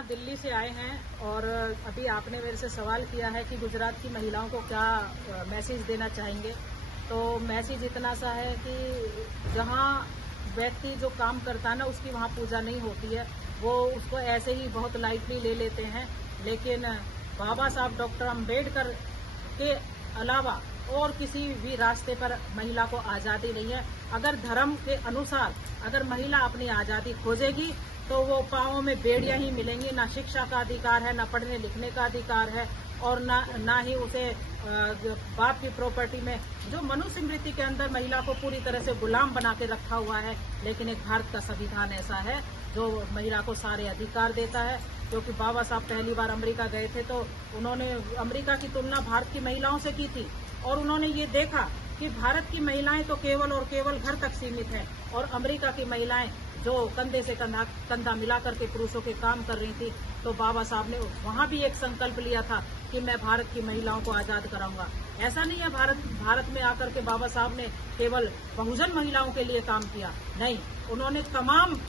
यहाँ दिल्ली से आए हैं और अभी आपने मेरे से सवाल किया है कि गुजरात की महिलाओं को क्या मैसेज देना चाहेंगे। तो मैसेज इतना सा है कि जहाँ व्यक्ति जो काम करता है ना उसकी वहाँ पूजा नहीं होती है, वो उसको ऐसे ही बहुत लाइटली ले लेते हैं। लेकिन बाबा साहब डॉक्टर अम्बेडकर के अलावा और किसी भी रास्ते पर महिला को आज़ादी नहीं है। अगर धर्म के अनुसार अगर महिला अपनी आज़ादी खोजेगी तो वो पाँवों में बेड़ियां ही मिलेंगी। ना शिक्षा का अधिकार है, ना पढ़ने लिखने का अधिकार है और ना ही उसे बाप की प्रॉपर्टी में जो मनुस्मृति के अंदर महिला को पूरी तरह से गुलाम बना के रखा हुआ है। लेकिन एक भारत का संविधान ऐसा है जो महिला को सारे अधिकार देता है। क्योंकि बाबा साहब पहली बार अमेरिका गए थे तो उन्होंने अमेरिका की तुलना भारत की महिलाओं से की थी और उन्होंने ये देखा कि भारत की महिलाएं तो केवल और केवल घर तक सीमित हैं और अमेरिका की महिलाएं जो कंधे से कंधा मिला करके पुरुषों के काम कर रही थी। तो बाबा साहब ने वहां भी एक संकल्प लिया था कि मैं भारत की महिलाओं को आजाद कराऊंगा। ऐसा नहीं है भारत में आकर के बाबा साहब ने केवल बहुजन महिलाओं के लिए काम किया, नहीं, उन्होंने तमाम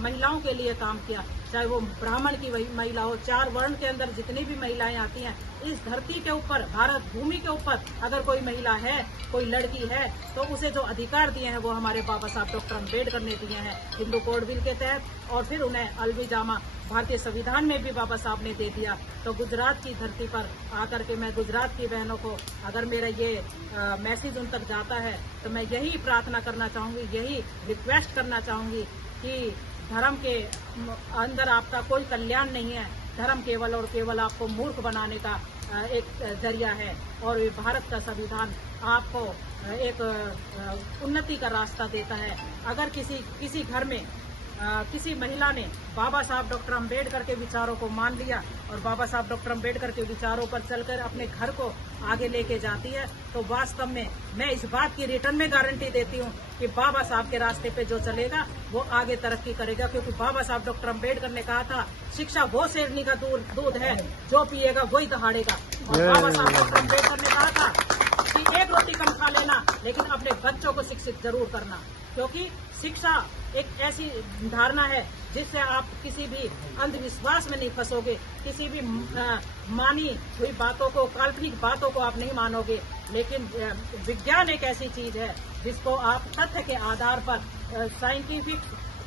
महिलाओं के लिए काम किया। चाहे वो ब्राह्मण की महिला हो, 4 वर्ण के अंदर जितनी भी महिलाएं आती हैं इस धरती के ऊपर, भारत भूमि के ऊपर अगर कोई महिला है, कोई लड़की है तो उसे जो अधिकार दिए हैं वो हमारे बाबा साहब डॉक्टर अम्बेडकर ने दिए हैं हिंदू कोड बिल के तहत। और फिर उन्हें अलविजामा भारतीय संविधान में भी बाबा साहब ने दे दिया। तो गुजरात की धरती पर आकर के मैं गुजरात की बहनों को अगर मेरा ये मैसेज उन तक जाता है तो मैं यही प्रार्थना करना चाहूंगी, यही रिक्वेस्ट करना चाहूंगी कि धर्म के अंदर आपका कोई कल्याण नहीं है। धर्म केवल और केवल आपको मूर्ख बनाने का एक जरिया है और ये भारत का संविधान आपको एक उन्नति का रास्ता देता है। अगर किसी घर में किसी महिला ने बाबा साहब डॉक्टर अम्बेडकर के विचारों को मान लिया और बाबा साहब डॉक्टर अम्बेडकर के विचारों पर चलकर अपने घर को आगे लेके जाती है तो वास्तव में मैं इस बात की रिटर्न में गारंटी देती हूँ कि बाबा साहब के रास्ते पे जो चलेगा वो आगे तरक्की करेगा। क्योंकि बाबा साहब डॉक्टर अम्बेडकर ने कहा था शिक्षा वो शेरनी का दूध है जो पिएगा वही दहाड़ेगा। और बाबा साहब डॉक्टर अम्बेडकर ने कहा था कि एक रोटी कम खा लेना लेकिन अपने बच्चों को शिक्षित जरूर करना। क्योंकि शिक्षा एक ऐसी धारणा है जिससे आप किसी भी अंधविश्वास में नहीं फंसोगे, किसी भी मानी हुई बातों को, काल्पनिक बातों को आप नहीं मानोगे। लेकिन विज्ञान एक ऐसी चीज है जिसको आप तथ्य के आधार पर साइंटिफिक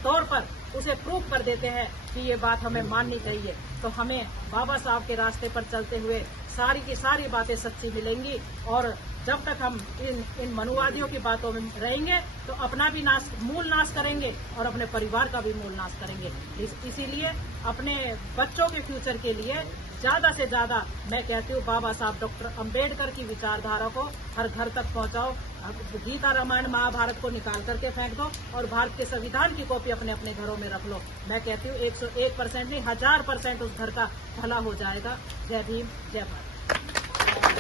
तौर पर उसे प्रूव कर देते हैं कि ये बात हमें माननी चाहिए। तो हमें बाबा साहब के रास्ते पर चलते हुए सारी की सारी बातें सच्ची मिलेंगी। और जब तक हम इन मनुवादियों की बातों में रहेंगे तो अपना भी मूल नाश करेंगे और अपने परिवार का भी मूल नाश करेंगे। इसीलिए अपने बच्चों के फ्यूचर के लिए ज्यादा से ज्यादा मैं कहती हूँ बाबा साहब डॉक्टर अम्बेडकर की विचारधारा को हर घर तक पहुंचाओ। गीता रामायण महाभारत को निकाल करके फेंक दो और भारत के संविधान की कॉपी अपने अपने घरों में रख लो। मैं कहती हूँ 101% नहीं 1000% उस घर का भला हो जाएगा। जय भीम, जय भारत।